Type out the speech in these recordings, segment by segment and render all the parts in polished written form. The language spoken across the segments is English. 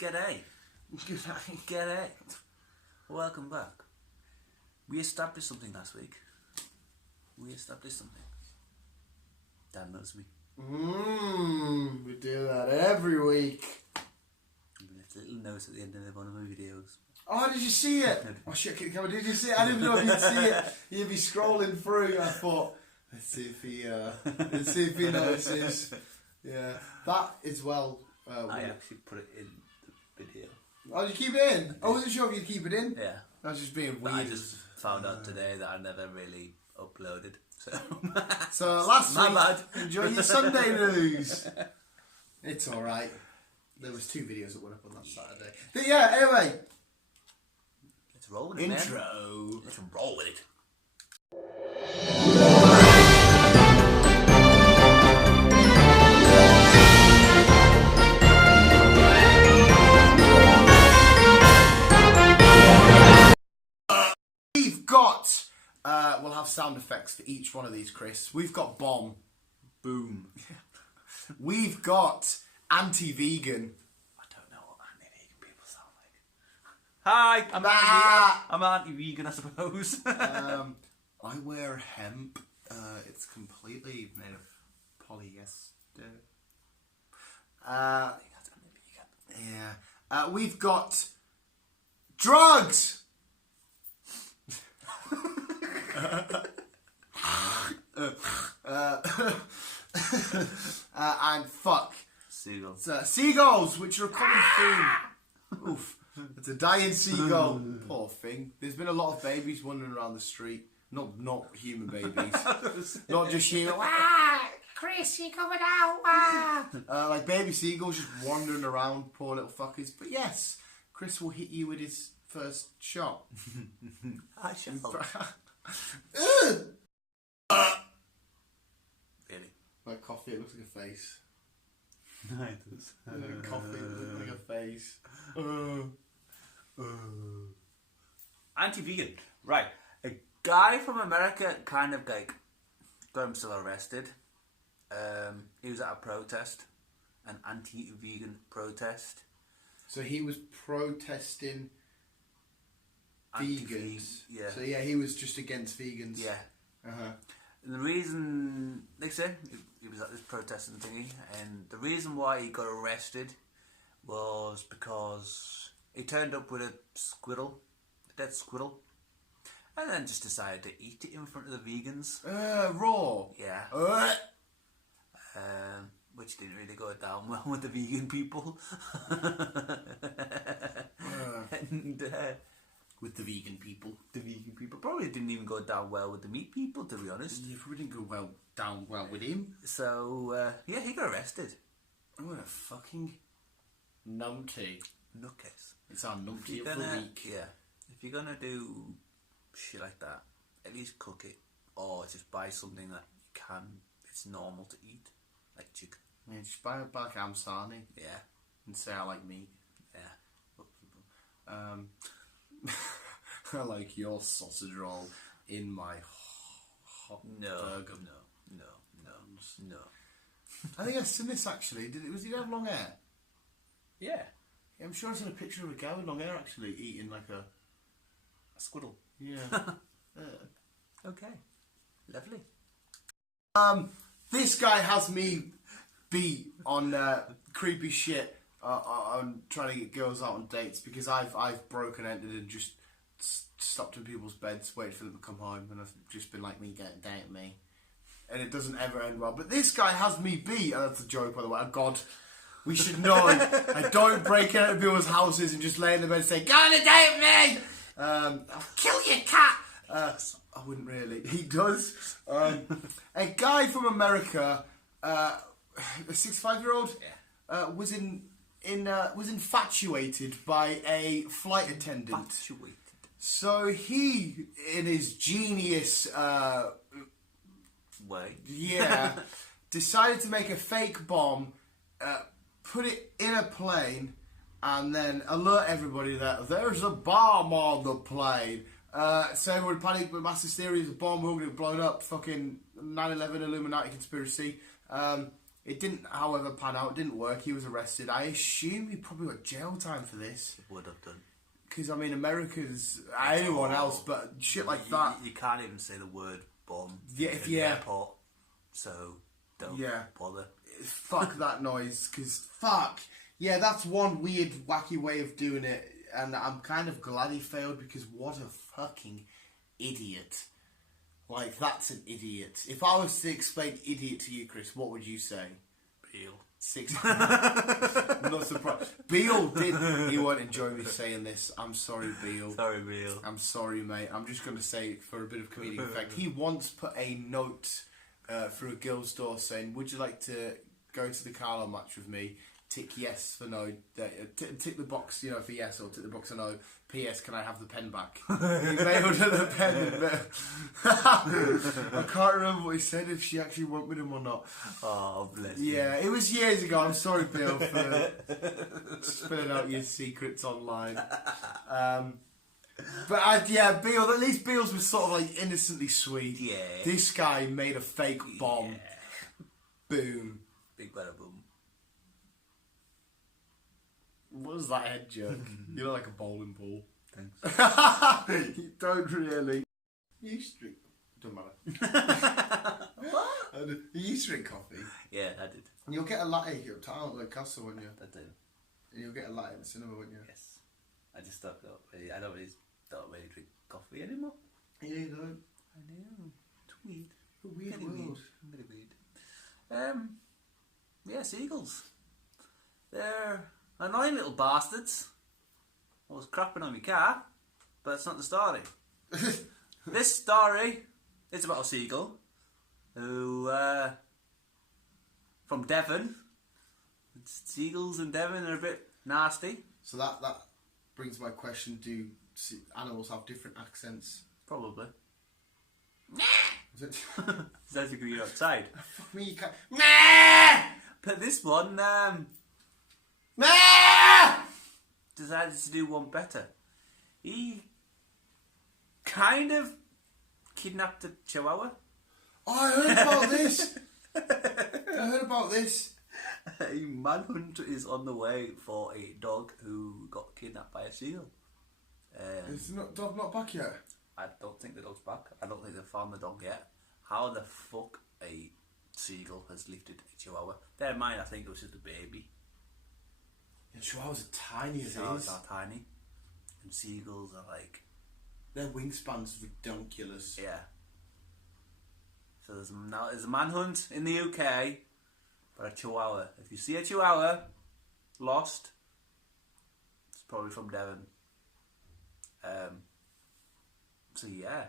G'day. G'day. Welcome back. We established something last week. Dan knows me. We do that every week. We left a little note at the end of one of my videos. Oh, did you see it? Oh shit, did you see it? I didn't know if you'd see it. You'd be scrolling through. I thought, let's see if he notices. Yeah, that is well. I actually put it in the video. Oh, did you keep it in? I wasn't sure if you'd keep it in. Yeah. I was just being But weird. I just found out today that I never really uploaded. So last My week, bad. enjoy your Sunday news. It's alright. There was 2 videos that went up on that Saturday. But yeah, anyway. Let's roll with it, Intro. Man. Let's roll with it. We've got, we'll have sound effects for each one of these, Chris. We've got bomb. Boom. We've got anti-vegan. I don't know what anti-vegan people sound like. Hi, I'm anti-vegan, I suppose. I wear hemp. It's completely made of polyester. I think that's anti-vegan. Yeah. We've got drugs. And fuck. Seagull. Seagulls, which are a common theme. Oof. It's a dying seagull. Poor thing. There's been a lot of babies wandering around the street. Not human babies. Not just human. Chris, you coming out? Like baby seagulls just wandering around, poor little fuckers. But yes, Chris will hit you with his first shot. I shall. Really? Like coffee, it looks like a face. No, it does. Coffee, it looks like a face. Anti-vegan. Right. A guy from America kind of like got himself arrested. He was at a protest, an anti-vegan protest. So he was protesting vegans. Yeah. So yeah, he was just against vegans. Yeah. Uh-huh. And the reason, like I said, he was at this protesting thingy, and the reason why he got arrested was because he turned up with a squirrel, a dead squirrel, and then just decided to eat it in front of the vegans. Raw. Yeah. Which didn't really go down well with the vegan people. And With the vegan people. the vegan people probably didn't even go down well with the meat people, to be honest. Yeah, probably didn't go down well with him. So, yeah, he got arrested. What a fucking numpty. Nutcase. It's our numpty of the week. Yeah, if you're gonna do shit like that, at least cook it, or just buy something that you can. It's normal to eat, like chicken. Yeah, just buy a black ham sarnie Yeah, and say I like meat. yeah. I like your sausage roll in my hot burger. No. I think I've seen this actually. Did he have long hair? Yeah, Yeah, I'm sure I've seen a picture of a guy with long hair actually eating like a squirrel. yeah. Okay, lovely. This guy has me beat on creepy shit on trying to get girls out on dates because I've broken entered and just stopped in people's beds, waited for them to come home, and I've just been like, me get date me, and it doesn't ever end well. But this guy has me beat, and that's a joke by the way. Oh, God, we should know. I don't break into people's houses and just lay in the bed and say, go on a date with me. I'll kill your cat. I wouldn't really. He does. A guy from America, a 65-year-old, was infatuated by a flight attendant. Infatuated. So he, in his genius Way. yeah, decided to make a fake bomb, put it in a plane, and then alert everybody that there's a bomb on the plane. So everyone panicked, but mass hysteria, the bomb will get blown up, fucking 9/11 Illuminati conspiracy. It didn't, however, pan out. It didn't work. He was arrested. I assume he probably got jail time for this. Would have done. Because, I mean, America's anyone else, but shit like that. You can't even say the word bomb Yeah, in the airport, so don't bother. Fuck that noise, because fuck. Yeah, that's one weird, wacky way of doing it, and I'm kind of glad he failed, because what a fucking idiot. Like, that's an idiot. If I was to explain idiot to you, Chris, what would you say? Beale. I'm not surprised. Beale did. He won't enjoy me saying this. I'm sorry, Beale. Sorry, Beale. I'm sorry, mate. I'm just going to say, for a bit of comedic effect, he once put a note through a girl's door saying, "Would you like to go to the Carlo match with me? Tick yes for no. Tick the box, you know, for yes, or tick the box for no. P.S. Can I have the pen back?" He mailed her the pen. I can't remember what he said, if she actually went with him or not. Oh, bless you. Yeah, it was years ago. I'm sorry, Bill, for spilling out your secrets online. But Beale, at least Beale's was sort of like innocently sweet. Yeah. This guy made a fake bomb. Yeah. Boom. Big bada boom. What was that head jerk? You look like a bowling ball. Thanks. You don't really. You used to drink. Doesn't matter. What? You used to drink coffee. Yeah, I did. And you'll get a latte here at town, like Castle, wouldn't you? I do. And you'll get a latte at the cinema, wouldn't you? Yes. I just don't really drink coffee anymore. Yeah, you don't. I know. It's weird. A weird Very world. Weird. Very weird. Yeah, seagulls. They're annoying little bastards. I was crapping on my car, but that's not the story. This story is about a seagull who, from Devon. Seagulls in Devon are a bit nasty. So that brings my question: do animals have different accents? Probably. Is it? That's because you're outside. Fuck me, you can't. But this one decided to do one better. He kind of kidnapped a chihuahua. Oh, I heard about this. I heard about this. A manhunt is on the way for a dog who got kidnapped by a seagull. Is the dog not back yet? I don't think the dog's back. I don't think they've found the dog yet. How the fuck a seagull has lifted a chihuahua? Bear in mind, I think it was just a baby. Yeah, chihuahuas are tiny as Chihuahuas is. are tiny. And seagulls are like... Their wingspan's ridiculous. Yeah. So there's a manhunt in the UK for a chihuahua. If you see a chihuahua lost, it's probably from Devon. So yeah,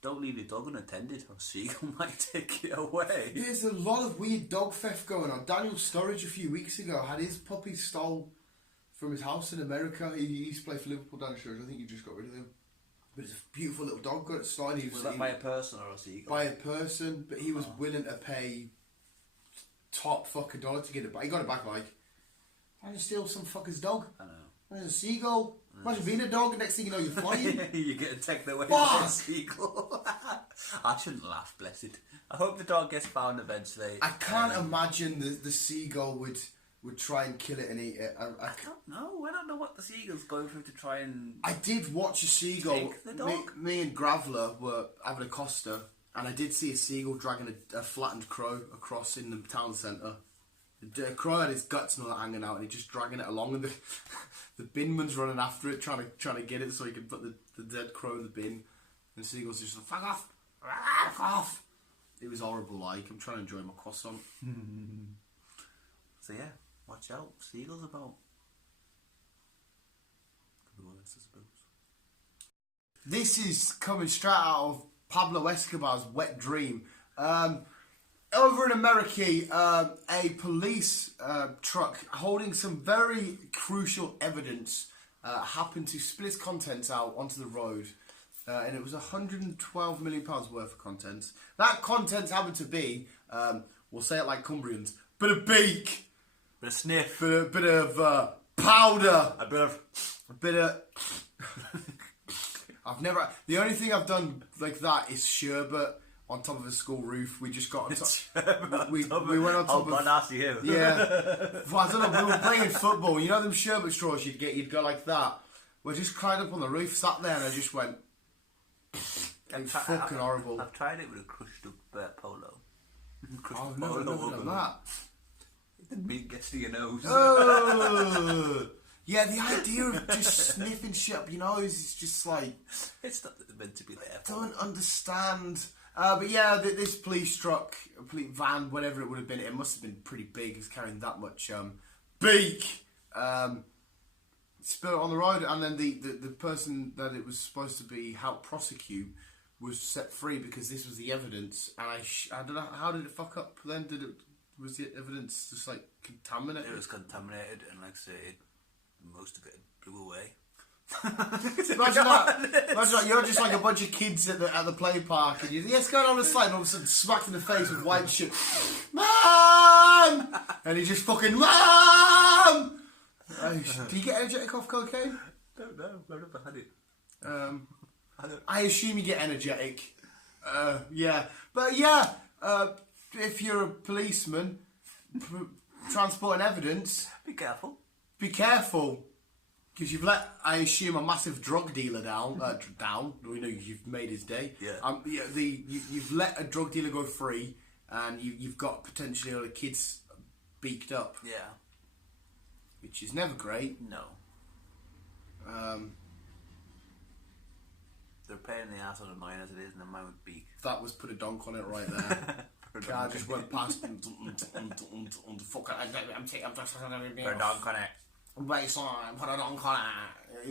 don't leave your dog unattended or a seagull might take it away. There's a lot of weird dog theft going on. Daniel Sturridge a few weeks ago had his puppy stole from his house in America. He used to play for Liverpool, Daniel Sturridge. I think you just got rid of him. But it's a beautiful little dog, got it stolen. Was that by a person or a seagull? By a person, but he was willing to pay top fucking dollar to get it back. He got it back like, I just steal some fucker's dog. I know. There's a seagull. Imagine being a dog and next thing you know you're flying. You get taken away Fuck! by a seagull. I shouldn't laugh, bless it. I hope the dog gets found eventually. I can't imagine the seagull would try and kill it and eat it. I don't know. I don't know what the seagull's going through to try and... I did watch a seagull. Take the dog? Me and Graveler were having a Costa, and I did see a seagull dragging a flattened crow across in the town centre. The crow had his guts and all that hanging out, and he's just dragging it along, and the binman's running after it, trying to get it so he can put the dead crow in the bin. And the seagull's just like, fuck off! Fuck off! It was horrible, like, I'm trying to enjoy my croissant. So yeah, watch out. Seagulls about. Could be worse, I suppose. This is coming straight out of Pablo Escobar's Wet Dream. Over in America, a police truck holding some very crucial evidence happened to split its contents out onto the road. And it was £112 million worth of contents. That contents happened to be, we'll say it like Cumbrians, bit of beak, Bit of sniff. bit of powder, A bit of... I've never. The only thing I've done like that is sherbet on top of a school roof. We just got on top. we went on top of. Nasty him. Yeah. Well, I don't know. We were playing football. You know them sherbet straws you'd get? You'd go like that. We just climbed up on the roof, sat there, and I just went. It was fucking horrible. I've tried it with a crushed up polo. I've never done that. The meat gets to your nose. Oh. Yeah, the idea of just sniffing shit up your nose is just like... It's not meant to be there. I don't understand. But yeah, this police truck, police van, whatever it would have been, it must have been pretty big. It's carrying that much beak. Spilled on the road, and then the person that it was supposed to be help prosecute was set free because this was the evidence. And I don't know, how did it fuck up then? Was the evidence just like contaminated? It was contaminated, and like I say, most of it blew away. Imagine that. You're just like a bunch of kids at the play park, and you're going on the slide, and all of a sudden smacked in the face with white shit. Mom! And he just fucking Mom! Do you get energetic off cocaine? Don't know. I've never had it. I assume you get energetic. Yeah, but yeah. If you're a policeman transporting evidence, be careful. Be careful, because you've let, I assume, a massive drug dealer down. We know you've made his day. Yeah. You've let a drug dealer go free, and you've got potentially all the kids beaked up. Yeah. Which is never great. No. They're a pain in the ass on mine as it is, and the mine would beak. That was put a donk on it right there. I just went past and fuck it. I'm just put a donk on it. Baseline, put a donk on it.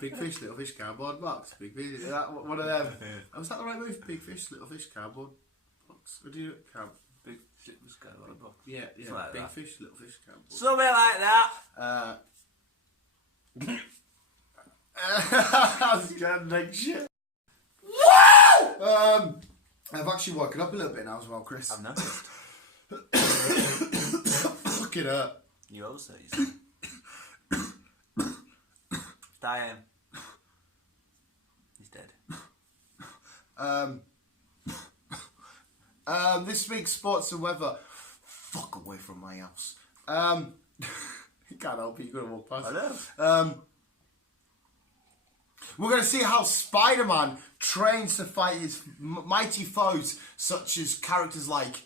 Big fish, little fish, cardboard box. Big fish, one of them. Was that the right move? Big fish, little fish, cardboard box. What do you do? Big shit was cardboard box. Yeah. Like big that. fish, little fish, cardboard. Something like that. I was trying to make shit. Woo! I've actually woken up a little bit now as well, Chris. I've noticed. Fucking hurt. You also, you see. Dying. He's dead. This week's sports and weather. Fuck away from my house. You can't help it, you're going to walk past. I know. We're going to see how Spider-Man trains to fight his mighty foes, such as characters like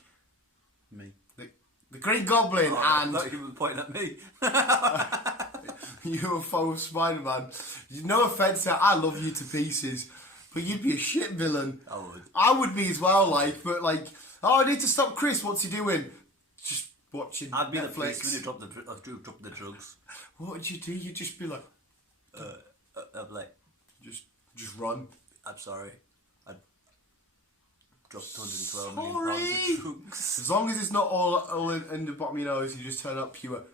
me, the Green Goblin, and I thought you were pointing at me. You were a foe of Spider-Man. No offense, I love you to pieces, but you'd be a shit villain. I would. I would be as well. Oh, I need to stop Chris. What's he doing? Just watching. I'd be Netflix. the policeman who dropped the drugs. What would you do? You'd just be like, I'm like. Just run. I'm sorry. I dropped 112 million pounds of drugs. As long as it's not all in the bottom of your nose, you just turn up pure.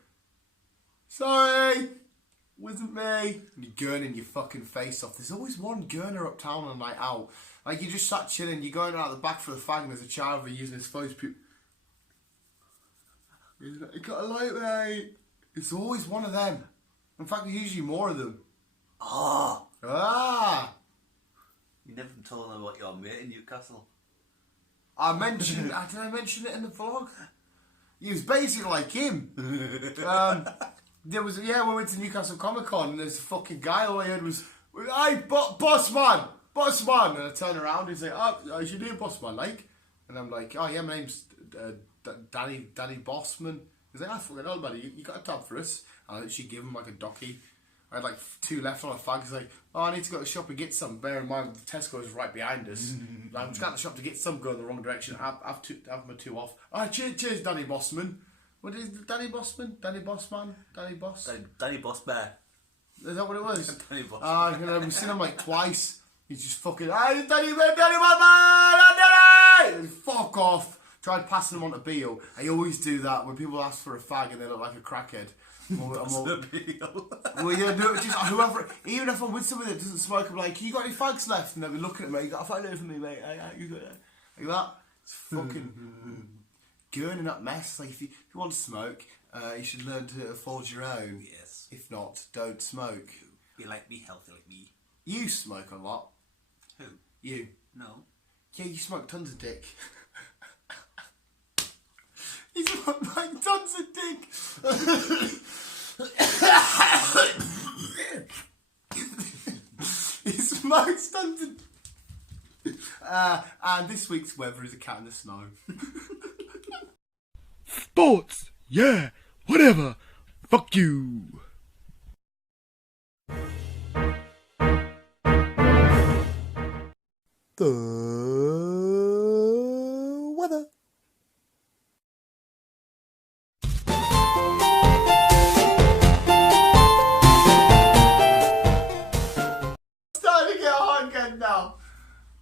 Sorry, wasn't me. And you're gurning your fucking face off. There's always one gurner uptown on a night out. Like you just sat chilling, you're going out the back for the fag, and there's a child over using his phone's puke. You got a light, mate. It's always one of them. In fact, there's usually more of them. You never told them about your mate in Newcastle. I mentioned. Did I mention it in the vlog? He was basically like him. There was we went to Newcastle Comic Con and there's a fucking guy. All I heard was, "Hey, boss man!" And I turn around. He's like, "Oh, how's your name, boss man?" Like, and I'm like, "Oh yeah, my name's Danny Bossman." He's like, "I fucking hell, buddy, you got a tab for us?" And I literally give him like a docky. I had like 2 left on a fag. He's like, "Oh, I need to go to the shop and get some." Bear in mind, Tesco's right behind us. I'm just going to the shop to get some, going the wrong direction. Have my 2 off. Oh, cheers, Danny Bossman. What is it, Danny Bossman? Danny Bossman? Danny Boss? Danny Boss Bear. Is that what it was? Danny Boss. I've seen him like twice. He's just fucking, "Hey, Danny Bossman! Fuck off." Tried passing him on to Beale. I always do that when people ask for a fag and they look like a crackhead. Well, yeah, no, just whoever, even if I'm with somebody that doesn't smoke, I'm like, "You got any fags left?" And they'll be looking at me, "You got a fag left for me, mate?" You got that? Like that? It's fucking gurning up mess. Like if you want to smoke, you should learn to forge your own. Yes. If not, don't smoke. Be healthy like me. You smoke a lot. Who? You. No. Yeah, you smoke tons of dick. You smoke like tons of dick. He smokes tons of. And this week's weather is a cat in the snow. Sports, yeah, whatever. Fuck you. The weather. Starting to get hot again now.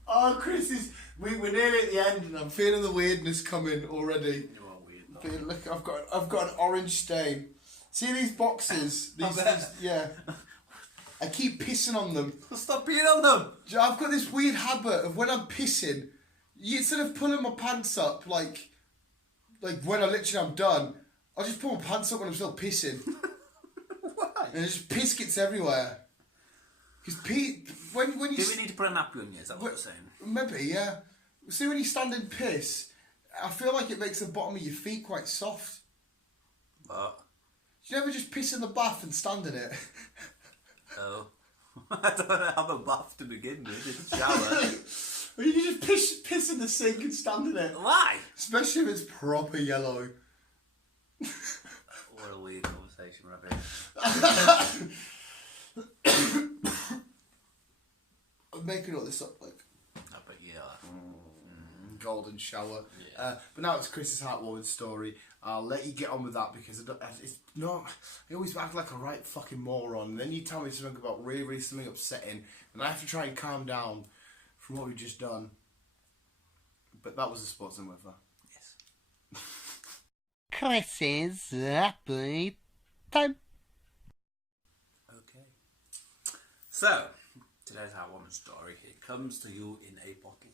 Oh, Chris we're nearly at the end, and I'm feeling the weirdness coming already. You are weird. Look, I've got an orange stain. See these boxes? Yeah. I keep pissing on them. Stop peeing on them. I've got this weird habit of when I'm pissing, instead of pulling my pants up like when I'm done, I'll just pull my pants up when I'm still pissing. Why? And just piss gets everywhere. Because when you... Do we need to put a nappy on you? Is that what you're saying? Maybe, yeah. See, when you stand in piss, I feel like it makes the bottom of your feet quite soft. What? Do you ever just piss in the bath and stand in it? Oh. I don't have a bath to begin with. It's a shower. Or you can just piss in the sink and stand in it. Why? Especially if it's proper yellow. What a weird conversation we're having. I'm making all this up like I bet you are. golden shower. Yeah. But now it's Chris's heartwarming story. I'll let you get on with that because it's not. I always act like a right fucking moron. And then you tell me something about really something upsetting, and I have to try and calm down from what we've just done. But that was the sports and weather. Yes. Chris's happy time. Okay. So, today's heartwarming story. It comes to you in a bottle.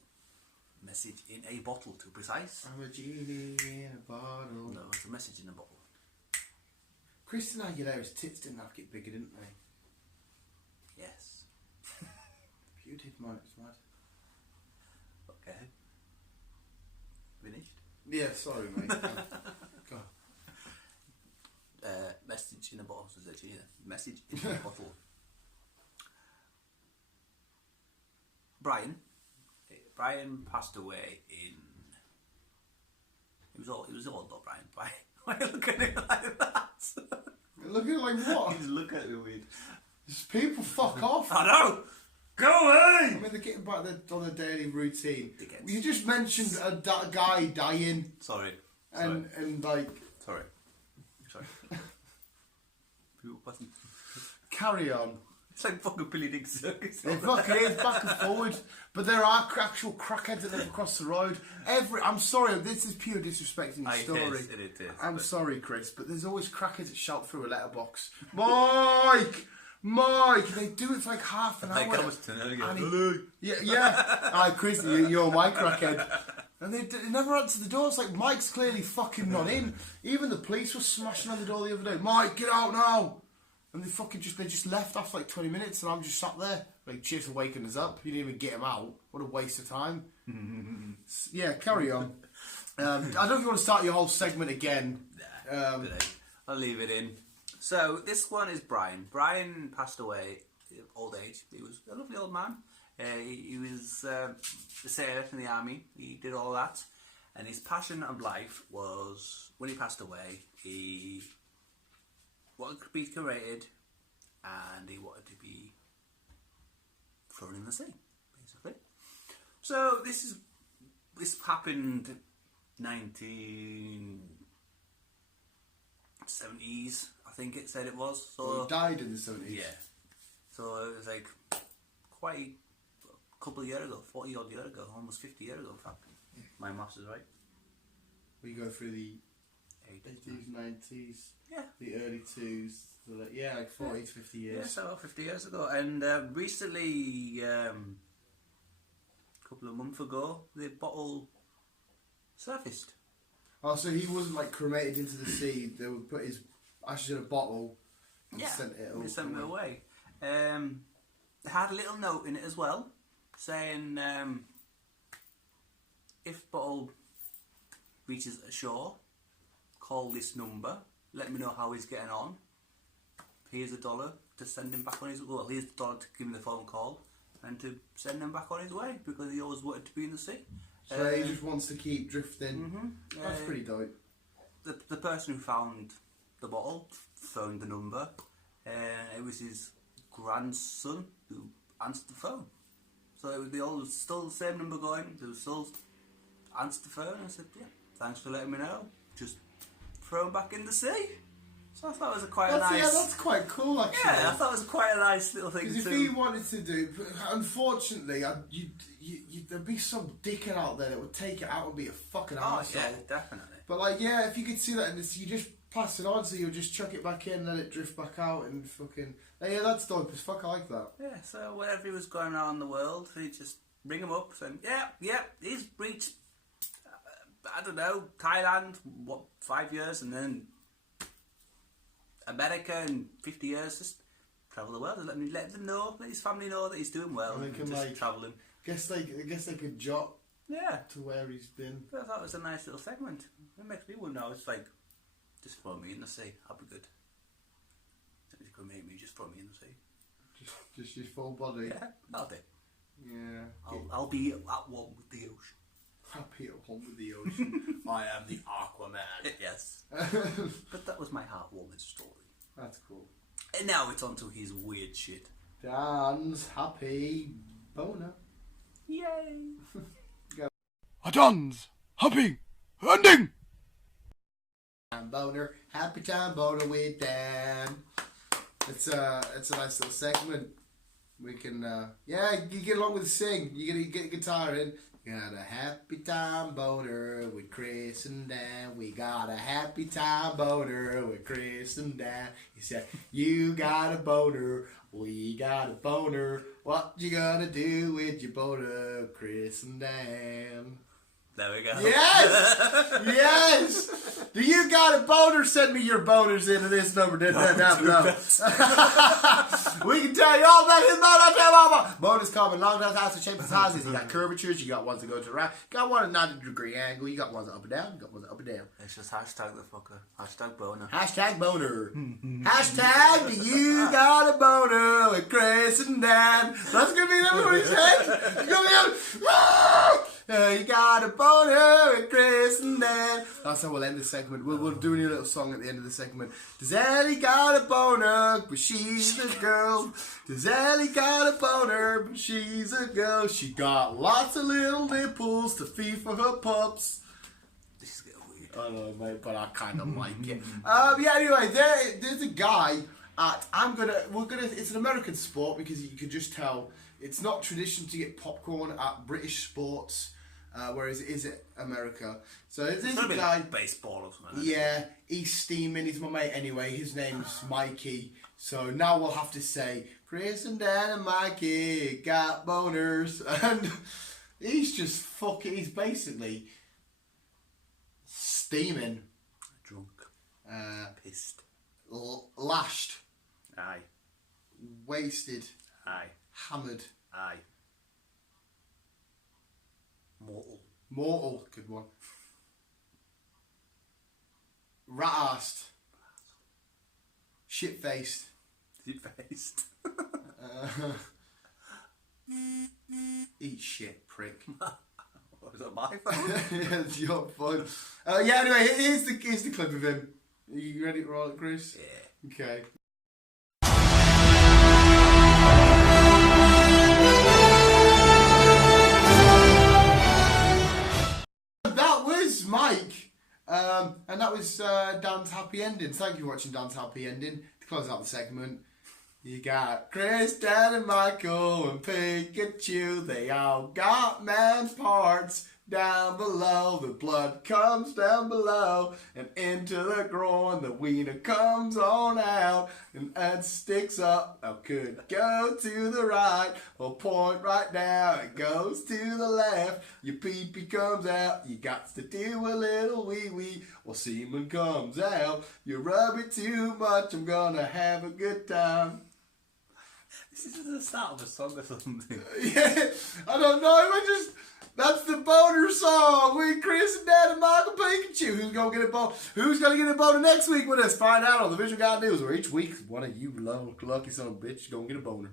Message in a bottle, to be precise. I'm a genie in a bottle. No, it's a message in a bottle. Christina Aguilera's tits didn't have to get bigger, didn't they? Yes. You did, man. It's mad. Okay. Finished? Yeah, sorry, mate. Go on. Message in a bottle. So it's actually a message in a bottle. Brian passed away in. He was old though, Brian. Why are you looking at him like that? You're looking like what? He's looking at me weird. Just people fuck off. I know. Go away. I mean, they're getting back on their daily routine. Dickheads. You just mentioned a guy dying, Sorry. and like Sorry. carry on. It's like fucking Billy Dick Circus. It fucking is back and forward, but there are actual crackheads that live across the road. I'm sorry, this is pure disrespecting your story. It is. I'm sorry, Chris, but there's always crackheads that shout through a letterbox. Mike, and they do it for like half an hour. Like I was turning again. Yeah. Hi, Chris, you're my crackhead. And they never answer the door. It's like, Mike's clearly fucking not in. Even the police were smashing on the door the other day. Mike, get out now. And they just left after like 20 minutes, and I'm just sat there. Like, cheers for waking us up. You didn't even get him out. What a waste of time. Yeah, carry on. I don't know if you want to start your whole segment again. I'll leave it in. So, this one is Brian. Brian passed away at old age. He was a lovely old man. He was a sailor in the army. He did all that. And his passion of life was, when he passed away, he wanted to be cremated and he wanted to be thrown in the sea, basically. So this happened 1970s, I think it said it was. So he died in the 70s. yeah. So it was like quite a couple of years ago, 40 odd years ago, almost 50 years ago in fact. My maths is right. We go through the 80s, 90s, yeah. the early 2s, like 40 to 50 years. Yeah, so 50 years ago. And recently, a couple of months ago, the bottle surfaced. Oh, so he wasn't like cremated into the sea. They would put his ashes in a bottle and sent it they sent it away. It had a little note in it as well, saying if bottle reaches ashore, call this number. Let me know how he's getting on. Here's $1 to send him back on his. Well, here's $1 to give him the phone call and to send him back on his way because he always wanted to be in the sea. So he just wants to keep drifting. That's pretty dope. The person who found the bottle phoned the number, and it was his grandson who answered the phone. So it was still the same number going. They was still answered the phone. I said, "Yeah, thanks for letting me know. Just throw him back in the sea." So I thought it was quite a nice. Yeah, that's quite cool actually. Yeah, I thought it was quite a nice little thing. Because if he wanted to do, unfortunately, there'd be some dickhead out there that would take it out and be a fucking arsehole. Yeah, definitely. But like, yeah, if you could see that, and you just pass it on, so you'll just chuck it back in, let it drift back out, and fucking. Yeah, that's dope as fuck. I like that. Yeah, so wherever he was going around in the world, he'd just ring him up saying, yeah, he's reached, I don't know, Thailand, 5 years, and then America in 50 years, just travel the world. Let them know, let his family know that he's doing well, and and can, just like, travelling. I guess they could jot to where he's been. But I thought it was a nice little segment. It makes people know. It's like, just throw me in the sea, I'll be good. If you come meet me, just throw me in the sea. Just your full body. Yeah, that'll do. Yeah. I'll be at one with the ocean. Happy at home with the ocean. I am the Aquaman. Yes. But that was my heartwarming story. That's cool. And now it's on to his weird shit. Dan's happy boner. Yay! A Don's happy ending. Time boner, happy time boner with Dan. It's a nice little segment. We can, you get along with the sing. You get a guitar in. Got a happy time boner with Chris and Dan. We got a happy time boner with Chris and Dan. He said, you got a boner, we got a boner. What you gonna do with your boner, Chris and Dan? There we go. Yes! Yes! Do you got a boner? Send me your boners into this number. We can tell you all about his boner. Boners come in long types of shapes and sizes. You got curvatures. You got ones that go to the right. You got one at a 90-degree angle. You got ones up and down. You got ones up and down. It's just hashtag the fucker. Hashtag boner. Hashtag boner. Hashtag do you got a boner with Chris and Dan. That's going to be what we said. It's going to be you got a boner with Chris and Dan. That's how we'll end this segment. We'll do a new little song at the end of the segment. Does Ellie got a boner, but she's a girl? Does Ellie got a boner, but she's a girl? She got lots of little nipples to feed for her pups. This is getting weird. I know, mate, but I kind of like it. Anyway, there's a guy at. It's an American sport because you can just tell it's not tradition to get popcorn at British sports. Whereas it is at America. So there's a guy. Baseball or something. Yeah, he's steaming. He's my mate anyway. His name's Mikey. So now we'll have to say Chris and Dan and Mikey got boners, and he's just fucking. He's basically steaming, Drunk. Pissed. Lashed. Aye. Wasted. Aye. Hammered. Aye. Mortal, good one. Rat-assed. Shit-faced. Shit-faced. Eat shit, prick. Was that my phone? Yeah, it's your phone. Anyway, here's the clip of him. Are you ready to roll it, Chris? Yeah. Okay. Mike, and that was Dan's happy ending. Thank you for watching Dan's happy ending. To close out the segment, you got Chris, Dan, and Michael, and Pikachu. They all got man parts down below. The blood comes down below and into the groin. The wiener comes on out and sticks up. Now could go to the right or point right down. It goes to the left. Your pee-pee comes out. You got to do a little wee-wee or semen comes out. You rub it too much. I'm gonna have a good time. This is the start of a song or something. Yeah, I don't know. That's the boner song with Chris and Dad and Michael Pikachu. Who's gonna get a boner? Who's gonna get a boner next week with us? Find out on the Visual Guy News, where each week one of you lucky son of a bitch is gonna get a boner.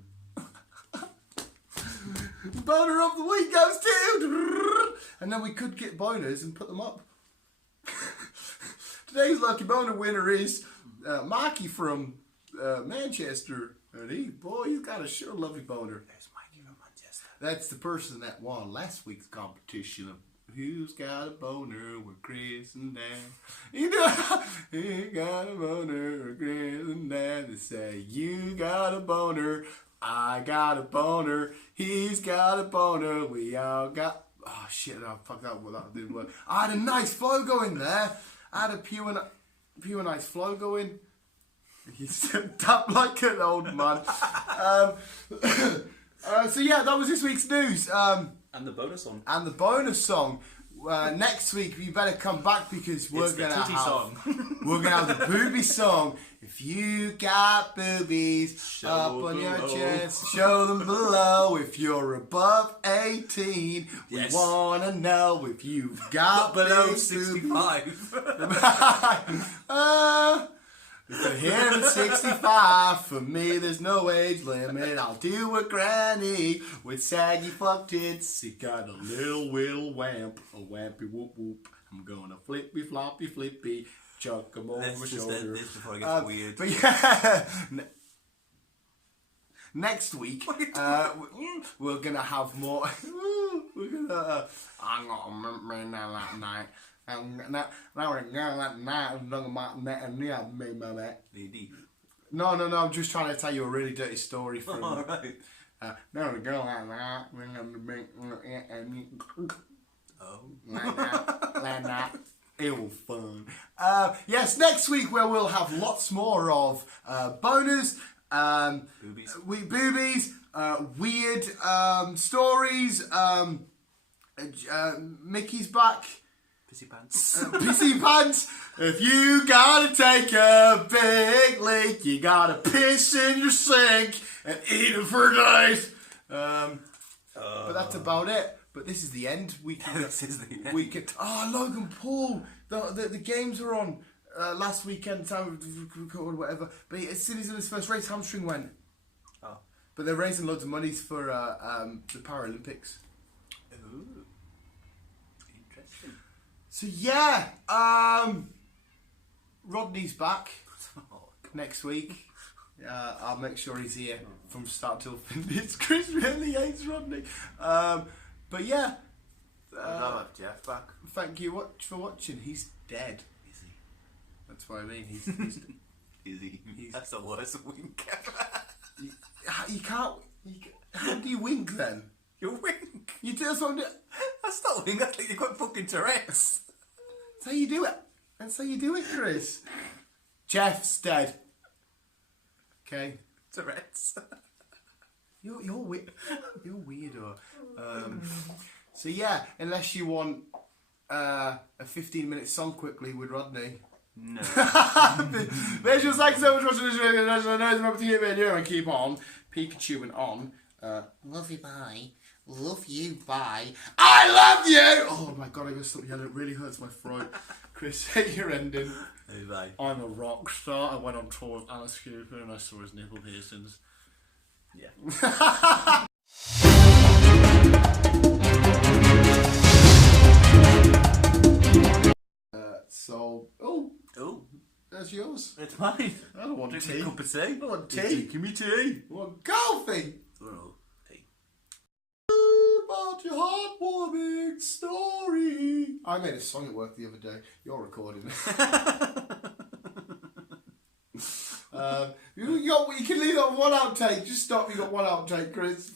Boner of the week goes to, and then we could get boners and put them up. Today's lucky boner winner is Mikey from Manchester, and he's got a sure lovely boner. There's Mikey from Manchester. That's the person that won last week's competition of Who's Got a Boner with Chris and Dan. You got a boner with Chris and Dan. They say, you got a boner, I got a boner, he's got a boner, we all got... Oh shit, I fucked up what that didn't work. I had a nice flow going there. I had a pure nice flow going. You stepped up like an old man. So yeah, that was this week's news. And the bonus song. And the bonus song. Next week we better come back because we're gonna have the booby song. If you got boobies Show up on your below. chest, show them below. If you're above 18, Yes. we wanna know if you've got Below big 65. If you're here at 65, for me there's no age limit. I'll do a granny with saggy fuck tits. He got a little wamp, a wampy whoop whoop. I'm gonna flippy floppy flippy, chuck him over my Let's just end shoulder. this before it gets weird. But yeah, next week we're gonna have more. We're gonna. I'm gonna remember that night. No. I'm just trying to tell you a really dirty story from. Alright. No, a girl like that. Like that. It was fun. Yes, next week where we'll have lots more of boners, boobies, weird stories. Mickey's back. Pissy pants. Pissy pants. If you gotta take a big leak, you gotta piss in your sink and eat it for days. But that's about it. But this is the end. This is the end. Logan Paul. The games were on last weekend. Time we recorded whatever. But as soon as his first race, hamstring went. Oh. But they're raising loads of money for the Paralympics. Ooh. Interesting. So yeah, Rodney's back next week. I'll make sure he's here from start till finish. Chris really hates Rodney. But yeah, I'd rather have Jeff back. thank you for watching. He's dead. Is he? That's what I mean. He's Is he? That's the worst wink ever. you can't. How do you wink then? You wink. You do something. That's not wink. That's like you've got fucking Tourette's. That's how you do it. That's how you do it, Chris. Jeff's dead. Okay. Tourette's. You're weirdo. So yeah, unless you want a 15-minute song quickly with Rodney. No. Visuals, thanks so much for watching this video. And keep on Pikachu and on. Love you, bye. Love you, bye. I love you! Oh my god, I got something yelling. It really hurts my throat. Chris, hate your ending. Hey, bye. I'm a rock star. I went on tour with Alice Cooper and I saw his nipple piercings. Yeah. Oh, That's yours. it's mine. I don't want Drink tea. a cup of tea. I don't want You're tea. taking me tea. I want golfing. Oh, tea. About your heartwarming story. I made a song at work the other day. You're recording it. You can leave that one outtake. Just stop. You got one outtake, Chris.